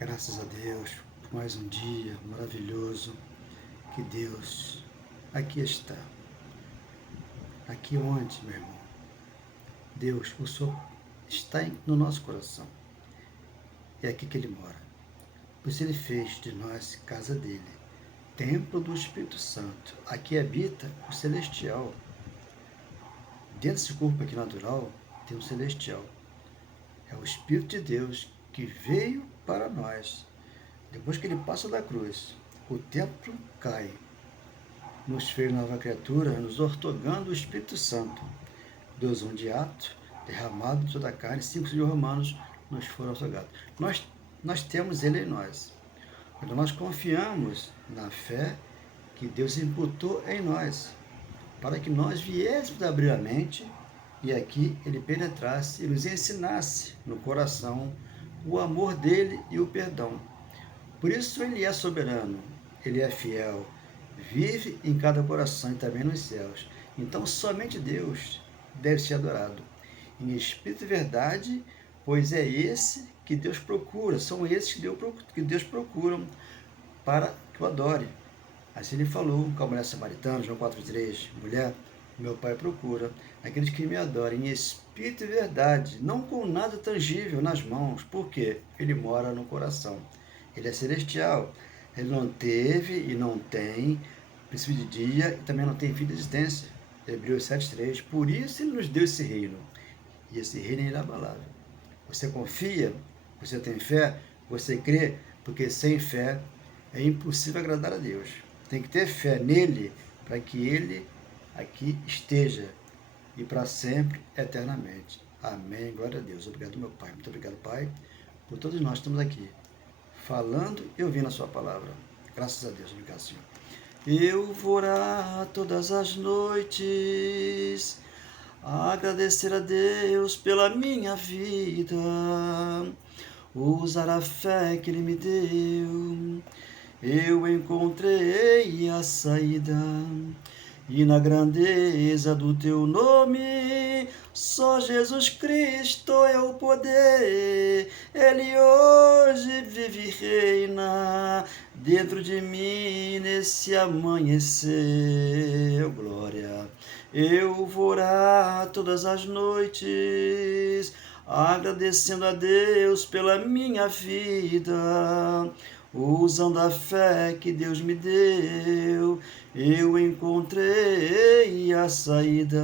Graças a Deus por mais um dia maravilhoso que Deus aqui está. Aqui onde, meu irmão? Deus, o Senhor está no nosso coração. É aqui que Ele mora. Pois Ele fez de nós casa dele, templo do Espírito Santo. Aqui habita o celestial. Dentro desse corpo aqui natural tem o celestial. É o Espírito de Deus que veio para nós. Depois que Ele passa da cruz, o templo cai. Nos fez nova criatura, nos ortogando o Espírito Santo. 2:1 de Atos, derramado de toda a carne, 5 de Romanos, nos foram ortogados. Nós temos Ele em nós. Quando nós confiamos na fé que Deus imputou em nós, para que nós viéssemos abrir a mente e aqui Ele penetrasse e nos ensinasse no coração o amor dEle e o perdão. Por isso Ele é soberano, Ele é fiel, vive em cada coração e também nos céus. Então somente Deus deve ser adorado, em espírito e verdade, pois é esse que Deus procura, são esses que Deus procura para que o adore. Assim Ele falou com a mulher samaritana, João 4:3, mulher, meu Pai procura aqueles que me adorem em espírito e verdade, não com nada tangível nas mãos, porque Ele mora no coração. Ele é celestial. Ele não teve e não tem princípio de dia e também não tem fim de existência. Hebreus 7:3. Por isso Ele nos deu esse reino. E esse reino é inabalável. Você confia? Você tem fé? Você crê? Porque sem fé é impossível agradar a Deus. Tem que ter fé nele para que Ele aqui esteja e para sempre, eternamente. Amém. Glória a Deus. Obrigado, meu Pai. Muito obrigado, Pai, por todos nós que estamos aqui, falando e ouvindo a sua palavra. Graças a Deus. Obrigado, Senhor. Eu vou orar todas as noites, agradecer a Deus pela minha vida, usar a fé que Ele me deu. Eu encontrei a saída, e na grandeza do teu nome, só Jesus Cristo é o poder. Ele hoje vive e reina dentro de mim nesse amanhecer. Glória. Eu vou orar todas as noites, agradecendo a Deus pela minha vida, usando a fé que Deus me deu. Eu encontrei a saída,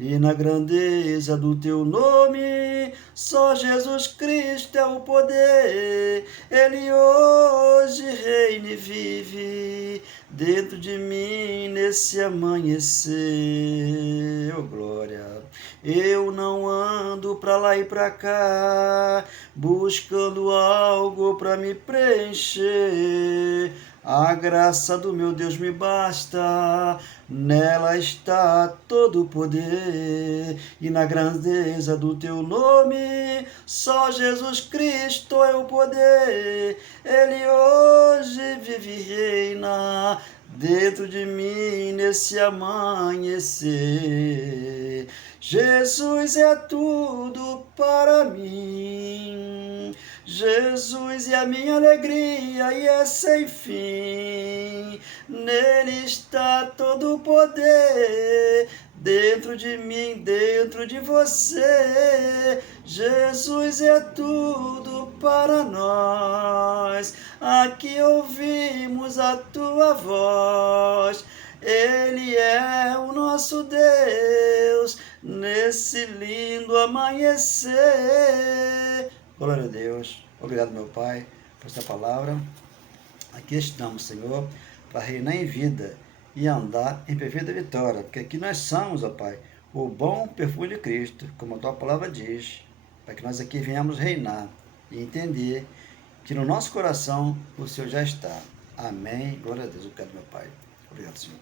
e na grandeza do teu nome, só Jesus Cristo é o poder. Ele hoje reina e vive dentro de mim nesse amanhecer. Oh, glória. Eu não ando pra lá e pra cá, buscando algo pra me preencher. A graça do meu Deus me basta, nela está todo o poder, e na grandeza do teu nome, só Jesus Cristo é o poder. Ele hoje vive e reina dentro de mim nesse amanhecer. Jesus é tudo para mim, Jesus é a minha alegria e é sem fim. Nele está todo o poder, dentro de mim, dentro de você. Jesus é tudo para nós, aqui ouvimos a tua voz. Ele é o nosso Deus, nesse lindo amanhecer. Glória a Deus. Obrigado, meu Pai, por esta palavra. Aqui estamos, Senhor, para reinar em vida e andar em perfeita vitória, porque aqui nós somos, ó Pai, o bom perfume de Cristo, como a tua palavra diz, para que nós aqui venhamos reinar e entender que no nosso coração o Senhor já está. Amém. Glória a Deus. Obrigado, meu Pai. Obrigado, Senhor.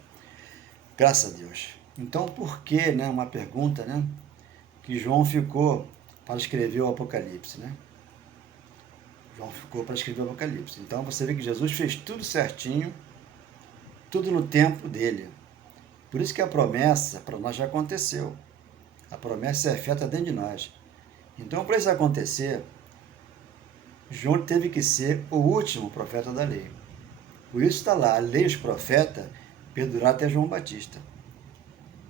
Graças a Deus. Então, por que, uma pergunta, que João ficou para escrever o Apocalipse, João ficou para escrever o Apocalipse. Então, você vê que Jesus fez tudo certinho, tudo no tempo dele. Por isso que a promessa para nós já aconteceu. A promessa é feita dentro de nós. Então, para isso acontecer, João teve que ser o último profeta da lei. Por isso está lá, a lei e os profetas perduraram até João Batista.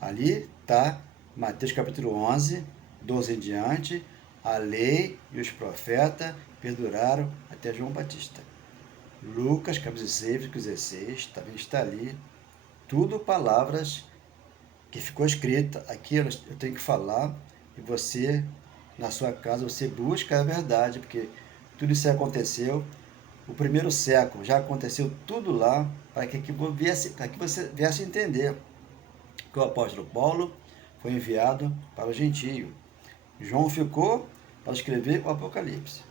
Ali está Mateus capítulo 11, 12 em diante, a lei e os profetas perduraram até João Batista. Lucas capítulo 6, 16, também está ali. Tudo palavras que ficou escrita. Aqui eu tenho que falar e você, na sua casa, você busca a verdade, porque tudo isso aconteceu. O primeiro século já aconteceu tudo lá para que você viesse entender que o apóstolo Paulo foi enviado para o gentio. João ficou para escrever o Apocalipse.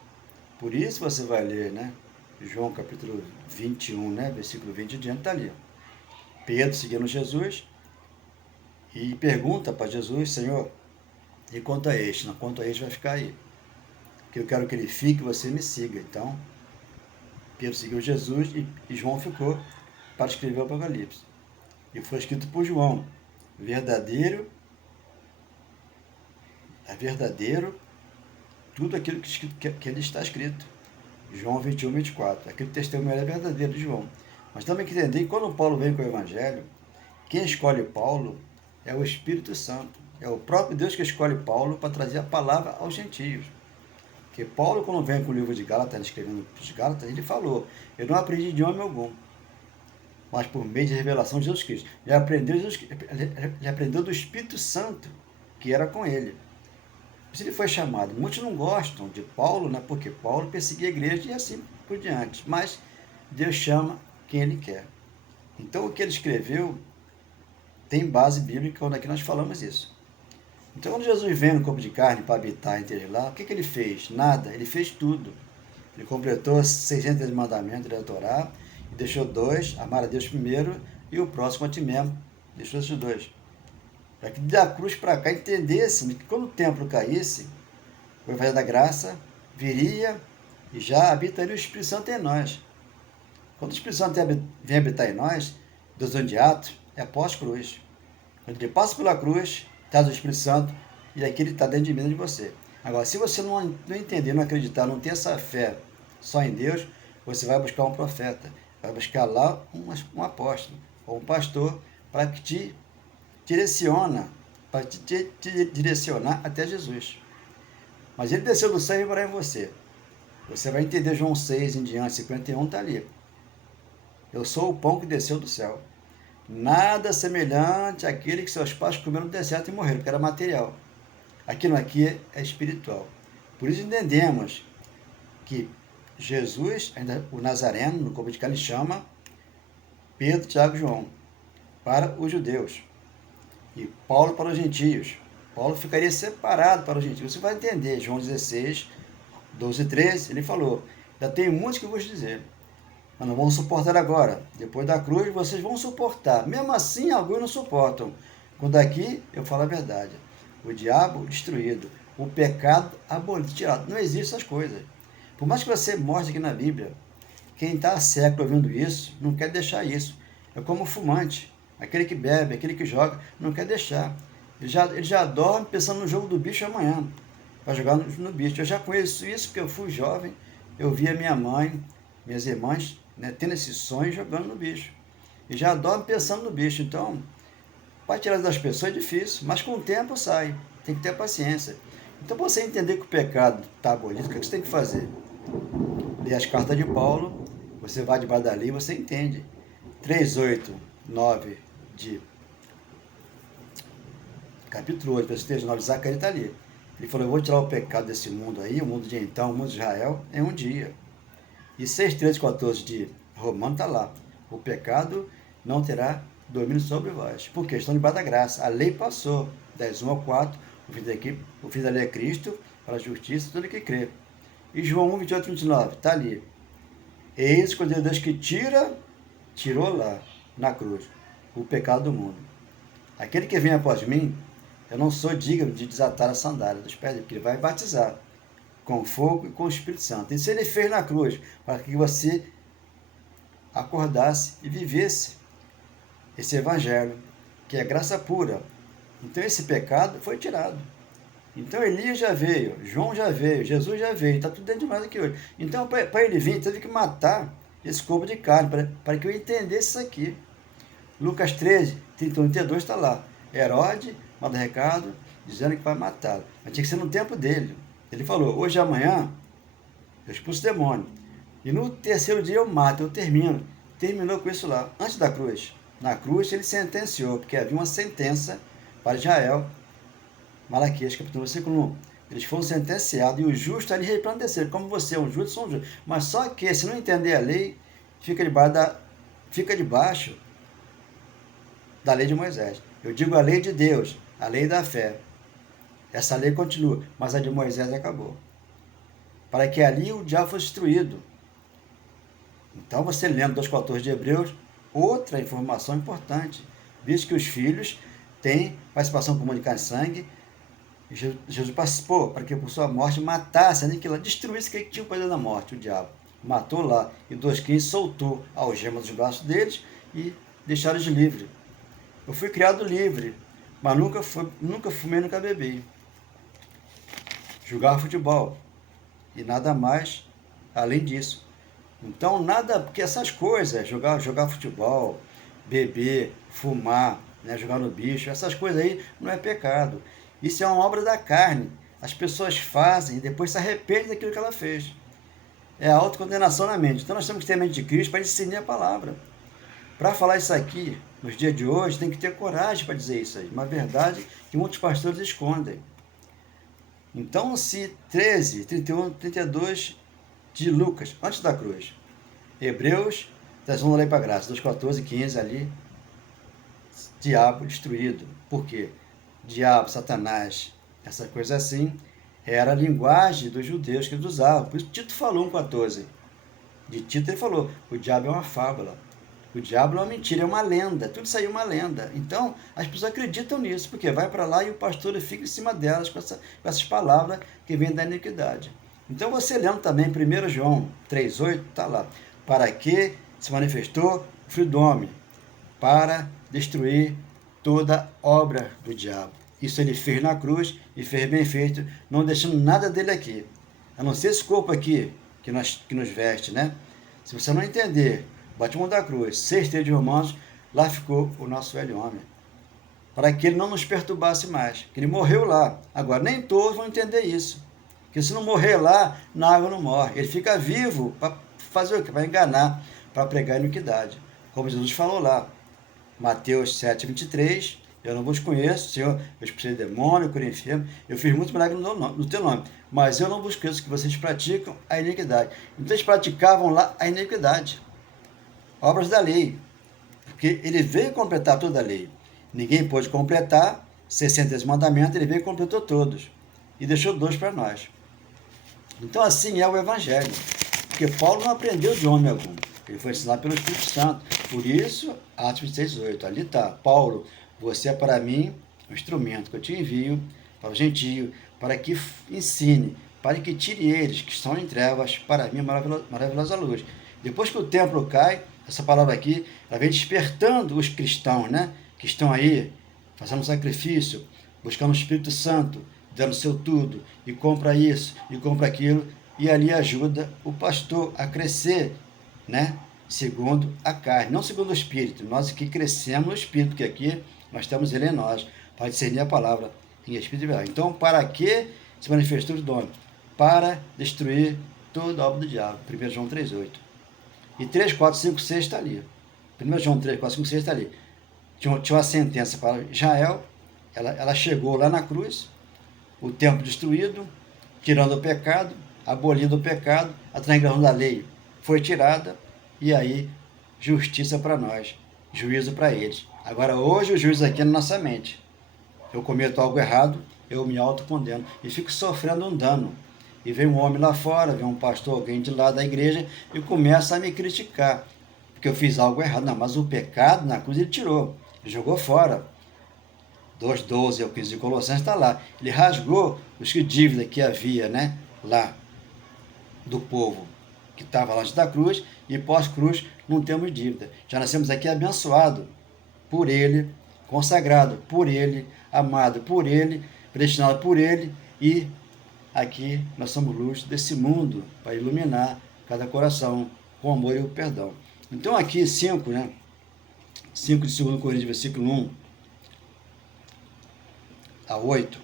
Por isso você vai ler, né? João capítulo 21, né? Versículo 20 em diante, está ali. Pedro seguindo Jesus e pergunta para Jesus: Senhor, e quanto a este? Não, quanto a este vai ficar aí. Porque eu quero que ele fique e você me siga. Então, Pedro seguiu Jesus e João ficou para escrever o Apocalipse. E foi escrito por João. Verdadeiro, é verdadeiro tudo aquilo que ele está escrito. João 21, 24. Aquele testemunho é verdadeiro de João. Mas também tem que entender que quando Paulo vem com o Evangelho, quem escolhe Paulo é o Espírito Santo. É o próprio Deus que escolhe Paulo para trazer a palavra aos gentios. Porque Paulo, quando vem com o livro de Gálatas, escrevendo os Gálatas, ele falou: eu não aprendi de homem algum, mas por meio de revelação de Jesus Cristo. Ele aprendeu do Espírito Santo, que era com ele. Por isso ele foi chamado. Muitos não gostam de Paulo, né, porque Paulo perseguia a igreja e assim por diante. Mas Deus chama quem ele quer. Então o que ele escreveu tem base bíblica, quando aqui nós falamos isso. Então quando Jesus veio no corpo de carne para habitar entre eles lá, o que ele fez? Nada, ele fez tudo. Ele completou 600 mandamentos da Torá e deixou 2, amar a Deus primeiro e o próximo a ti mesmo. Deixou esses 2. Para que da cruz para cá entendesse que quando o templo caísse, o Evangelho da Graça viria e já habitaria o Espírito Santo em nós. Quando o Espírito Santo vem habitar em nós, Deus de Atos, é pós-cruz. Quando ele passa pela cruz, traz o Espírito Santo e aqui ele está dentro de mim, dentro de você. Agora, se você não entender, não acreditar, não ter essa fé só em Deus, você vai buscar um profeta, vai buscar lá um apóstolo ou um pastor para que te direciona, para te direcionar até Jesus. Mas ele desceu do céu e vai morar em você. Você vai entender João 6 em diante, 51 está ali. Eu sou o pão que desceu do céu. Nada semelhante àquele que seus pais comeram no deserto e morreram, porque era material. Aquilo aqui é espiritual. Por isso entendemos que Jesus, ainda o Nazareno, no corpo de carne, chama Pedro, Tiago e João para os judeus e Paulo para os gentios. Paulo ficaria separado para os gentios. Você vai entender, João 16, 12 e 13, ele falou: ainda tenho muito que vos dizer, mas não vão suportar agora. Depois da cruz, vocês vão suportar. Mesmo assim, alguns não suportam. Quando aqui, eu falo a verdade. O diabo destruído, o pecado abolido, tirado. Não existem essas coisas. Por mais que você mostre aqui na Bíblia, quem está há século ouvindo isso, não quer deixar isso. É como o fumante. Aquele que bebe, aquele que joga, não quer deixar. Ele já dorme pensando no jogo do bicho amanhã, para jogar no bicho. Eu já conheço isso porque eu fui jovem, eu via minha mãe, minhas irmãs, né, tendo esse sonho jogando no bicho. E já dorme pensando no bicho. Então, para tirar das pessoas é difícil, mas com o tempo sai. Tem que ter paciência. Então, para você entender que o pecado está abolido, o que você tem que fazer? Ler as cartas de Paulo, você vai debaixo da lei e você entende. 3, 8, 9 de capítulo 8, versículo 9, Zacarias está ali. Ele falou: eu vou tirar o pecado desse mundo aí, o mundo de então, o mundo de Israel, em um dia. E 6, 13, 14 de Romano está lá. O pecado não terá domínio sobre vós. Porque estão debaixo da graça. A lei passou. 10, 1 a 4. O fim da lei é Cristo, para a justiça, todo que crê. E João 1, 28, 29. Está ali. Eis o Cordeiro de Deus que tirou lá, na cruz, o pecado do mundo. Aquele que vem após mim, eu não sou digno de desatar a sandália dos pés dele, porque ele vai batizar com fogo e com o Espírito Santo. Isso ele fez na cruz, para que você acordasse e vivesse esse evangelho, que é graça pura. Então esse pecado foi tirado. Então Elias já veio, João já veio, Jesus já veio, está tudo dentro de nós aqui hoje. Então, para ele vir, teve que matar esse corpo de carne, para que eu entendesse isso aqui. Lucas 13, 31 e 32 está lá. Herodes manda recado dizendo que vai matá-lo. Mas tinha que ser no tempo dele. Ele falou, hoje e amanhã eu expulso o demônio. E no terceiro dia eu mato, eu termino. Terminou com isso lá, antes da cruz. Na cruz ele sentenciou, porque havia uma sentença para Israel. Malaquias, capítulo versículo 1. Eles foram sentenciados e o justo ali resplandecer. Como você é um justo, sou um justo. Mas só que, se não entender a lei, fica debaixo da lei de Moisés. Eu digo a lei de Deus, a lei da fé. Essa lei continua, mas a de Moisés acabou. Para que ali o diabo fosse destruído. Então, você lendo 2,14 de Hebreus, outra informação importante. Visto que os filhos têm participação comum de carne e sangue, Jesus participou para que por sua morte matasse, aniquilasse, destruísse aquele que tinha o poder da morte, o diabo. Matou lá, e 2,15 soltou a algema dos braços deles e deixaram eles livres. Eu fui criado livre, mas nunca fumei, nunca bebi. Jogava futebol e nada mais além disso. Então, nada, porque essas coisas, jogar futebol, beber, fumar, né, jogar no bicho, essas coisas aí não é pecado. Isso é uma obra da carne. As pessoas fazem e depois se arrependem daquilo que ela fez. É a autocondenação na mente. Então, nós temos que ter a mente de Cristo para discernir a palavra. Para falar isso aqui, nos dias de hoje, tem que ter coragem para dizer isso aí. Uma verdade que muitos pastores escondem. Então, se 13, 31, 32 de Lucas, antes da cruz. Hebreus, trazendo a lei para a graça, 2,14, 15 ali. Diabo destruído. Por quê? Diabo, Satanás, essa coisa assim, era a linguagem dos judeus que eles usavam. Por isso Tito falou 1,14. De Tito ele falou, o diabo é uma fábula. O diabo é uma mentira, é uma lenda. Tudo isso aí é uma lenda. Então, as pessoas acreditam nisso, porque vai para lá e o pastor fica em cima delas com essas palavras que vêm da iniquidade. Então, você lendo também 1 João 3,8, está lá. Para que se manifestou o Filho do Homem? Para destruir toda obra do diabo. Isso ele fez na cruz e fez bem feito, não deixando nada dele aqui. A não ser esse corpo aqui, que nos veste, né? Se você não entender batismo da cruz, 6 de Romanos, lá ficou o nosso velho homem. Para que ele não nos perturbasse mais. Que ele morreu lá. Agora, nem todos vão entender isso. Porque se não morrer lá, na água não morre. Ele fica vivo para fazer o quê? Para enganar, para pregar a iniquidade. Como Jesus falou lá. Mateus 7, 23. Eu não vos conheço, Senhor. Eu expulsei demônio, curei enfermo. Eu fiz muito milagre no teu nome. Mas eu não vos conheço, que vocês praticam a iniquidade. Então eles praticavam lá a iniquidade. Obras da lei, porque ele veio completar toda a lei. Ninguém pôde completar 600 mandamentos, ele veio e completou todos. E deixou 2 para nós. Então assim é o Evangelho. Porque Paulo não aprendeu de homem algum. Ele foi ensinado pelo Espírito Santo. Por isso, Atos 26:8. Ali está, Paulo, você é para mim um instrumento que eu te envio para o gentio, para que ensine, para que tire eles que estão em trevas para a minha maravilhosa luz. Depois que o templo cai, essa palavra aqui, ela vem despertando os cristãos, né? Que estão aí, fazendo sacrifício, buscando o Espírito Santo, dando seu tudo, e compra isso, e compra aquilo, e ali ajuda o pastor a crescer, né? Segundo a carne, não segundo o Espírito. Nós aqui crescemos no Espírito, porque aqui nós temos ele em nós, para discernir a palavra em Espírito e verdade. Então, para que se manifestou o dom? Para destruir toda a obra do diabo. 1 João 3,8. E 3, 4, 5, 6 está ali. 1 João 3, 4, 5, 6 está ali. Tinha uma sentença para Israel, ela chegou lá na cruz, o templo destruído, tirando o pecado, abolindo o pecado, a transgressão da lei foi tirada, e aí justiça para nós, juízo para eles. Agora, hoje o juízo aqui é na nossa mente. Eu cometo algo errado, eu me autocondeno e fico sofrendo um dano. E vem um homem lá fora, vem um pastor, alguém de lá da igreja, e começa a me criticar, porque eu fiz algo errado. Não, mas o pecado na cruz ele tirou, ele jogou fora. 2:12 ao 15 de Colossenses está lá. Ele rasgou os dívida que havia, né, lá do povo que estava lá antes da cruz, e pós-cruz não temos dívida. Já nascemos aqui abençoado por ele, consagrado por ele, amado por ele, predestinada por Ele, e aqui nós somos luz desse mundo para iluminar cada coração com amor e o perdão. Então aqui 5, né? 5 de 2 Coríntios, versículo 1 a 8.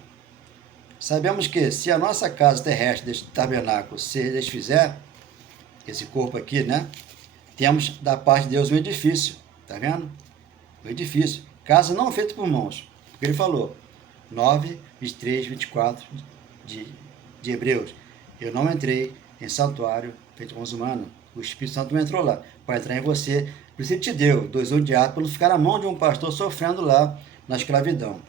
Sabemos que se a nossa casa terrestre deste tabernáculo se desfizer, esse corpo aqui, né? Temos da parte de Deus um edifício, tá vendo? Um edifício. Casa não feita por mãos, porque ele falou, 9, 23, 24 de Hebreus. Eu não entrei em santuário feito por mãos humanas. O Espírito Santo não entrou lá para entrar em você. Por isso ele te deu 2 anos de ato para não ficar na mão de um pastor sofrendo lá na escravidão.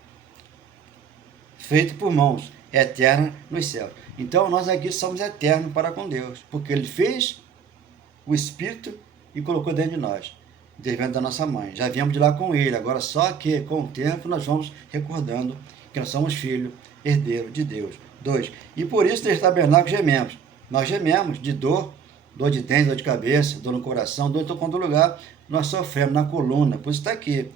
Feito por mãos, eterna nos céus. Então nós aqui somos eternos para com Deus, porque Ele fez o Espírito e colocou dentro de nós, dentro da nossa mãe. Já viemos de lá com Ele, agora só que com o tempo nós vamos recordando que nós somos filhos, herdeiros de Deus. 2. E por isso neste tabernáculo gememos. Nós gememos de dor de dente, dor de cabeça, dor no coração, dor em todo lugar, nós sofremos na coluna, por isso está aqui,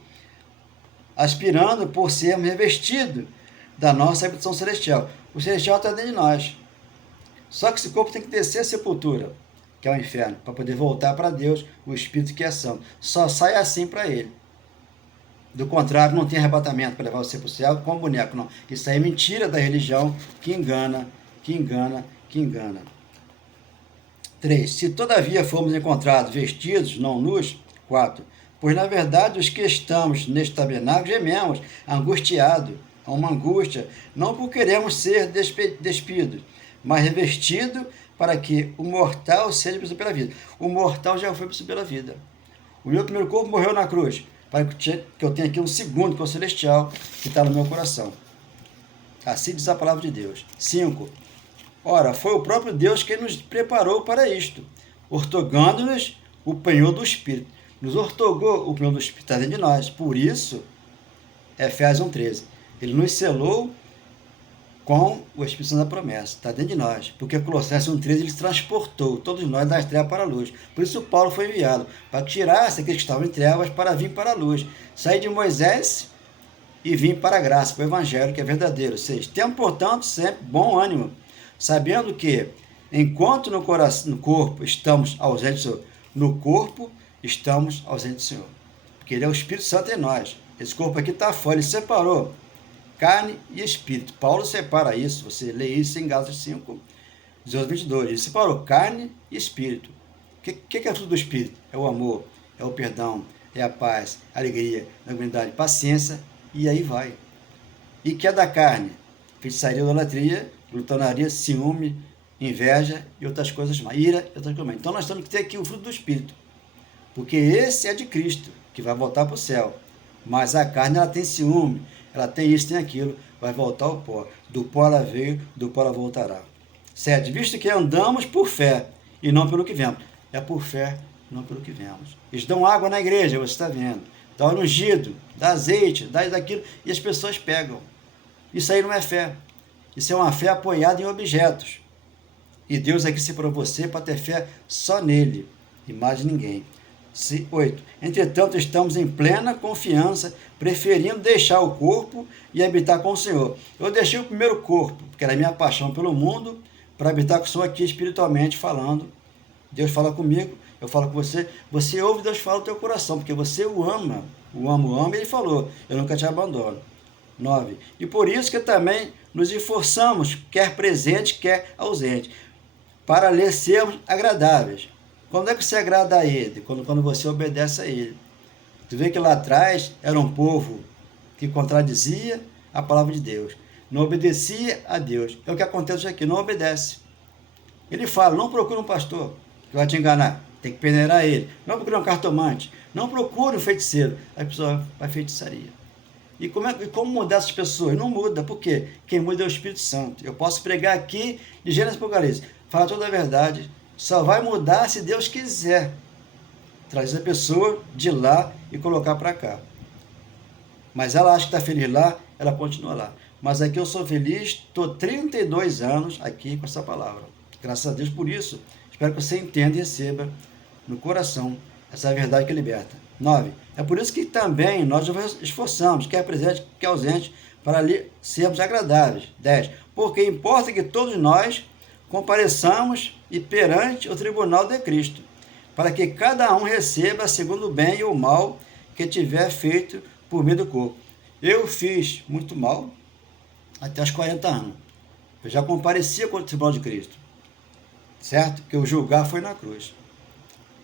aspirando por sermos revestidos da nossa habitação celestial. O celestial está dentro de nós. Só que esse corpo tem que descer a sepultura, que é o inferno, para poder voltar para Deus, o Espírito que é santo. Só sai assim para Ele. Do contrário, não tem arrebatamento para levar você para o céu com boneco, não. Isso aí é mentira da religião que engana, que engana, que engana. 3. Se todavia formos encontrados vestidos, não nus. 4. Pois na verdade os que estamos neste tabernáculo gememos, angustiados, a uma angústia, não por queremos ser despidos, mas revestido para que o mortal seja vencido pela vida. O mortal já foi vencido pela vida. O meu primeiro corpo morreu na cruz, para que eu tenha aqui um segundo, que é o celestial, que está no meu coração. Assim diz a palavra de Deus. 5. Ora, foi o próprio Deus quem nos preparou para isto, ortogando-nos o penhor do Espírito. Nos ortogou o penhor do Espírito, está dentro de nós. Por isso, Efésios 1,13. Ele nos selou com o Espírito Santo da promessa, está dentro de nós. Porque Colossenses 1,13 ele transportou todos nós das trevas para a luz. Por isso Paulo foi enviado, para que tirasse aqueles que estavam em trevas para vir para a luz. Sair de Moisés e vir para a graça, para o Evangelho, que é verdadeiro. 6. Temos, portanto, sempre bom ânimo, sabendo que, enquanto no corpo estamos ausentes do Senhor, no corpo estamos ausentes do Senhor. Porque Ele é o Espírito Santo em nós. Esse corpo aqui está fora, Ele separou carne e espírito. Paulo separa isso, você lê isso em Gálatas 5, 18, 22. Ele separou carne e espírito. O que é fruto do Espírito? É o amor, é o perdão, é a paz, a alegria, a humildade, paciência, e aí vai. E que é da carne? Feitiçaria, idolatria, glutonaria, ciúme, inveja e outras coisas mais. Ira e outras coisas mais. Então nós temos que ter aqui o fruto do Espírito, porque esse é de Cristo, que vai voltar para o céu. Mas a carne, ela tem ciúme, ela tem isso, tem aquilo, vai voltar ao pó. Do pó ela veio, do pó ela voltará. 7. Visto que andamos por fé e não pelo que vemos. É por fé, não pelo que vemos. Eles dão água na igreja, você está vendo. Dá ungido, dá azeite, dá daquilo, e as pessoas pegam. Isso aí não é fé. Isso é uma fé apoiada em objetos. E Deus aqui se para você para ter fé só nele, e mais ninguém. 8. Entretanto, estamos em plena confiança, preferindo deixar o corpo e habitar com o Senhor. Eu deixei o primeiro corpo, porque era a minha paixão pelo mundo, para habitar com o Senhor aqui espiritualmente falando. Deus fala comigo, eu falo com você. Você ouve, Deus fala no teu coração, porque você o ama. O ama, Ele falou, eu nunca te abandono. 9. E por isso que também nos esforçamos, quer presente, quer ausente, para lhe sermos agradáveis. Quando é que você agrada a Ele? Quando você obedece a Ele. Tu vê que lá atrás era um povo que contradizia a palavra de Deus. Não obedecia a Deus. É o que acontece aqui, não obedece. Ele fala, não procure um pastor que vai te enganar. Tem que peneirar ele. Não procure um cartomante. Não procure um feiticeiro. A pessoa vai feitiçaria. E como mudar essas pessoas? Não muda. Por quê? Quem muda é o Espírito Santo. Eu posso pregar aqui de Gênesis e Apocalipse. Falar toda a verdade. Só vai mudar se Deus quiser trazer a pessoa de lá e colocar para cá. Mas ela acha que está feliz lá, ela continua lá. Mas aqui eu sou feliz, estou 32 anos aqui com essa palavra. Graças a Deus por isso. Espero que você entenda e receba no coração essa verdade que liberta. 9. É por isso que também nós nos esforçamos, quer presente, quer ausente, para lhe sermos agradáveis. 10. Porque importa que todos nós compareçamos e perante o tribunal de Cristo, para que cada um receba segundo o bem ou o mal que tiver feito por meio do corpo. Eu fiz muito mal até os 40 anos. Eu já comparecia contra o tribunal de Cristo, certo? Que o julgar foi na cruz.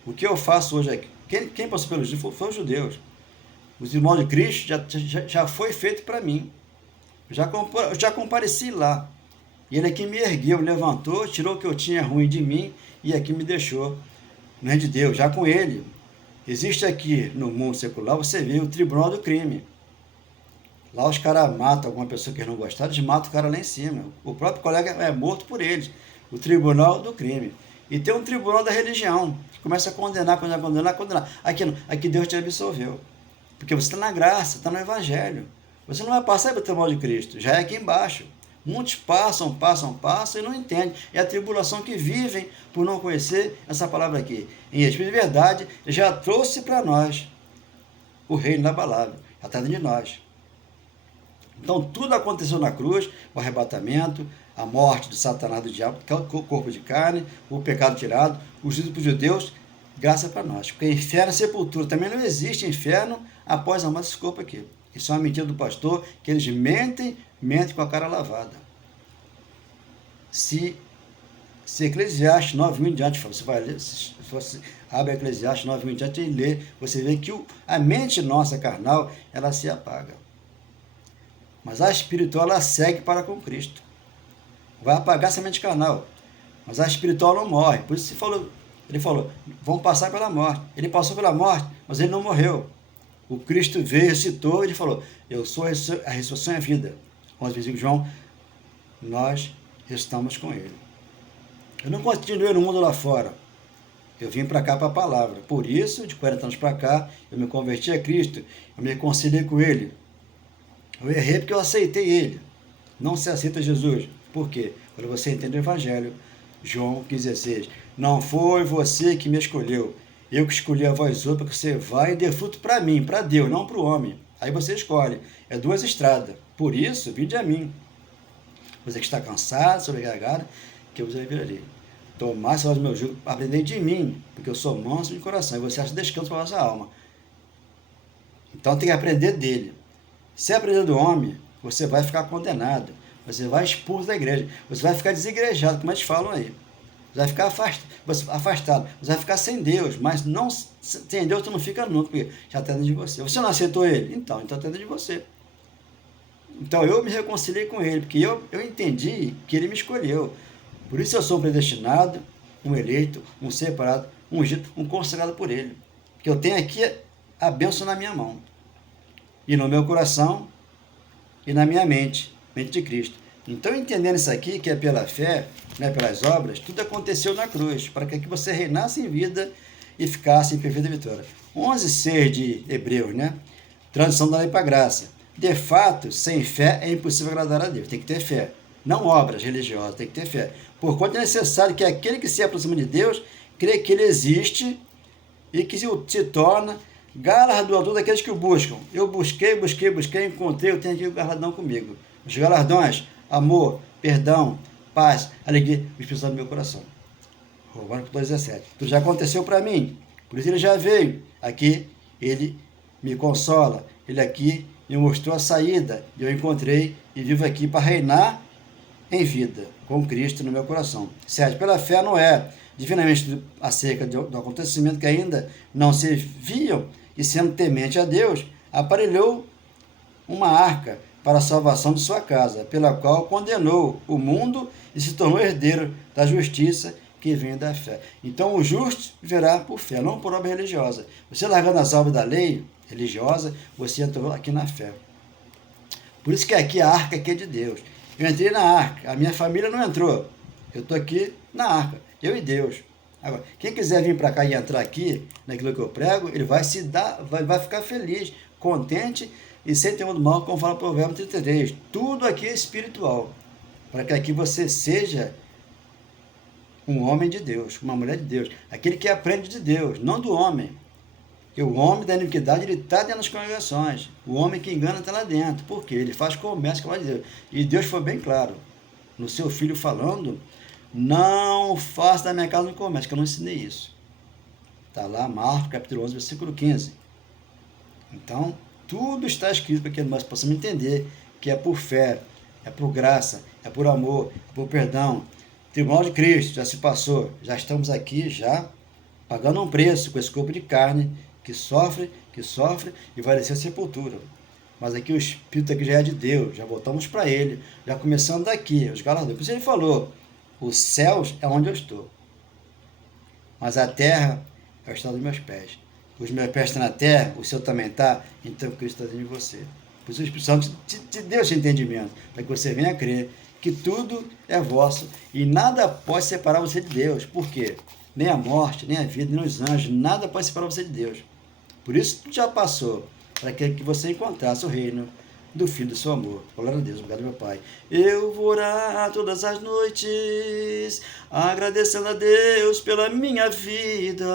O que eu faço hoje aqui? Quem passou pelos judeus foi os judeus. O tribunal de Cristo já foi feito para mim. Eu já compareci lá. E ele aqui me ergueu, levantou, tirou o que eu tinha ruim de mim e aqui me deixou no reino de Deus, já com ele. Existe aqui no mundo secular, você vê o tribunal do crime. Lá os caras matam alguma pessoa que eles não gostaram, eles matam o cara lá em cima. O próprio colega é morto por eles. O tribunal do crime. E tem um tribunal da religião, que começa a condenar. Aqui Deus te absolveu. Porque você está na graça, está no evangelho. Você não vai passar pelo tribunal de Cristo, já é aqui embaixo. Muitos passam e não entendem. É a tribulação que vivem por não conhecer essa palavra aqui. Em espírito de verdade, ele já trouxe para nós o reino inabalável. Já está dentro de nós. Então, tudo aconteceu na cruz, o arrebatamento, a morte de Satanás, do diabo, que é o corpo de carne, o pecado tirado, o juízo para os judeus, graça para nós. Porque inferno e sepultura, também não existe inferno após a morte desse corpo aqui. Isso é uma mentira do pastor, que eles mentem com a cara lavada. Se Eclesiastes 9:1 em diante, você vai ler, se você abre Eclesiastes 9:1 em diante e lê, você vê que a mente nossa carnal, ela se apaga. Mas a espiritual, ela segue para com Cristo. Vai apagar essa mente carnal. Mas a espiritual não morre. Por isso ele falou, vão passar pela morte. Ele passou pela morte, mas ele não morreu. O Cristo veio, ressuscitou, ele falou, eu sou a ressurreição e a vida. 11, João, nós estamos com ele. Eu não continuei no mundo lá fora. Eu vim para cá para a palavra. Por isso, de 40 anos para cá, eu me converti a Cristo. Eu me reconciliei com ele. Eu errei porque eu aceitei ele. Não se aceita Jesus. Por quê? Quando você entende o Evangelho, João 15,16. Não foi você que me escolheu. Eu que escolhi a vós outros, porque você vai e dê fruto para mim, para Deus, não para o homem. Aí você escolhe. É duas estradas. Por isso, vinde a mim. Você que está cansado, sobrecarregado, que eu vos aliviarei. Tomai sobre o meu jugo, aprendei de mim, porque eu sou manso de coração, e você acha descanso para a vossa alma. Então tem que aprender dele. Se aprender do homem, você vai ficar condenado. Você vai expulso da igreja. Você vai ficar desigrejado, como eles falam aí. Você vai ficar afastado. Você vai ficar sem Deus. Mas não, sem Deus tu não fica nunca, porque já está dentro de você. Você não aceitou ele? Então está dentro de você. Então eu me reconciliei com ele, porque eu entendi que ele me escolheu. Por isso eu sou um predestinado, um eleito, um separado, um ungido, um consagrado por ele. Porque eu tenho aqui a bênção na minha mão. E no meu coração e na minha mente de Cristo. Então, entendendo isso aqui, que é pela fé, né, pelas obras, tudo aconteceu na cruz, para que aqui você reinasse em vida e ficasse em perfeita vitória. 11:6 de Hebreus, né? Transição da lei para a graça. De fato, sem fé é impossível agradar a Deus. Tem que ter fé. Não obras religiosas, tem que ter fé. Porquanto é necessário que aquele que se aproxima de Deus crê que ele existe e que se torna galardoador daqueles que o buscam. Eu busquei, encontrei, eu tenho aqui o galardão comigo. Os galardões, amor, perdão, paz, alegria, o Espírito Santo no meu coração. Romanos 2,17. Tudo já aconteceu para mim, por isso ele já veio. Aqui ele me consola, ele aqui me mostrou a saída, e eu encontrei e vivo aqui para reinar em vida, com Cristo no meu coração. 7. Pela fé Noé, divinamente acerca do acontecimento que ainda não se viam, e sendo temente a Deus, aparelhou uma arca para a salvação de sua casa, pela qual condenou o mundo e se tornou herdeiro da justiça que vem da fé. Então o justo viverá por fé, não por obra religiosa. Você largando as obras da lei religiosa, você entrou aqui na fé. Por isso que aqui a arca aqui é de Deus. Eu entrei na arca, a minha família não entrou. Eu estou aqui na arca, eu e Deus. Agora, quem quiser vir para cá e entrar aqui, naquilo que eu prego, ele vai vai ficar feliz, contente e sem temor do mal, como fala o Provérbio 33. Tudo aqui é espiritual, para que aqui você seja um homem de Deus, uma mulher de Deus, aquele que aprende de Deus, não do homem. E o homem da iniquidade, ele está dentro das congregações. O homem que engana está lá dentro. Por quê? Ele faz comércio com a palavra de Deus. E Deus foi bem claro no seu filho falando: não faça da minha casa um comércio, que eu não ensinei isso. Está lá, Marcos capítulo 11, versículo 15. Então, tudo está escrito para que nós possamos entender que é por fé, é por graça, é por amor, é por perdão. O tribunal de Cristo já se passou, já estamos aqui, já pagando um preço com esse corpo de carne que sofre e vai descer a sepultura. Mas aqui o Espírito aqui já é de Deus, já voltamos para Ele, já começando daqui, os galardões. Por isso ele falou: os céus é onde eu estou, mas a terra é o estado dos meus pés. Os meus pés estão na terra, o seu também está, então Cristo está dentro de você. Por isso o Espírito Santo te deu esse entendimento, para que você venha a crer que tudo é vosso e nada pode separar você de Deus. Por quê? Nem a morte, nem a vida, nem os anjos, nada pode separar você de Deus. Por isso já passou, para que você encontrasse o reino do Filho do seu amor. Glória a Deus, obrigado, meu Pai. Eu vou orar todas as noites, agradecendo a Deus pela minha vida,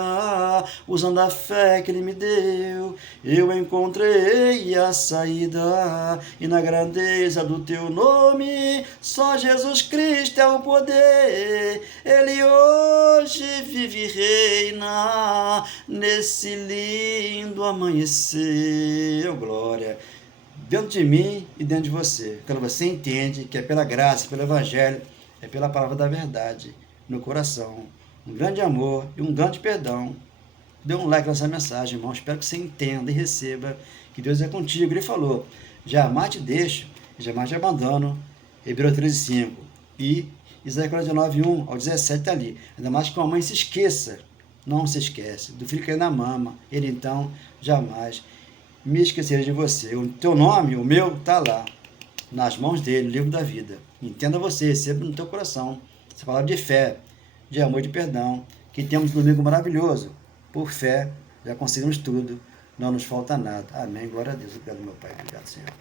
usando a fé que Ele me deu. Eu encontrei a saída, e na grandeza do Teu nome, só Jesus Cristo é o poder. Ele hoje vive e reina, nesse lindo amanhecer. Oh, glória! Dentro de mim e dentro de você. Quando você entende que é pela graça, pelo Evangelho, é pela palavra da verdade no coração. Um grande amor e um grande perdão. Dê um like nessa mensagem, irmão. Espero que você entenda e receba que Deus é contigo. Ele falou: jamais te deixo e jamais te abandono. Hebreus 13:5. E Isaías 49:1 ao 17 está ali. Ainda mais que uma mãe se esqueça. Não se esquece do filho que é na mama. Ele então jamais me esquecerei de você. O teu nome, o meu, está lá, nas mãos dele, no livro da vida. Entenda você, receba no teu coração essa palavra de fé, de amor e de perdão, que temos um domingo maravilhoso. Por fé, já conseguimos tudo, não nos falta nada. Amém, glória a Deus. Obrigado, meu Pai. Obrigado, Senhor.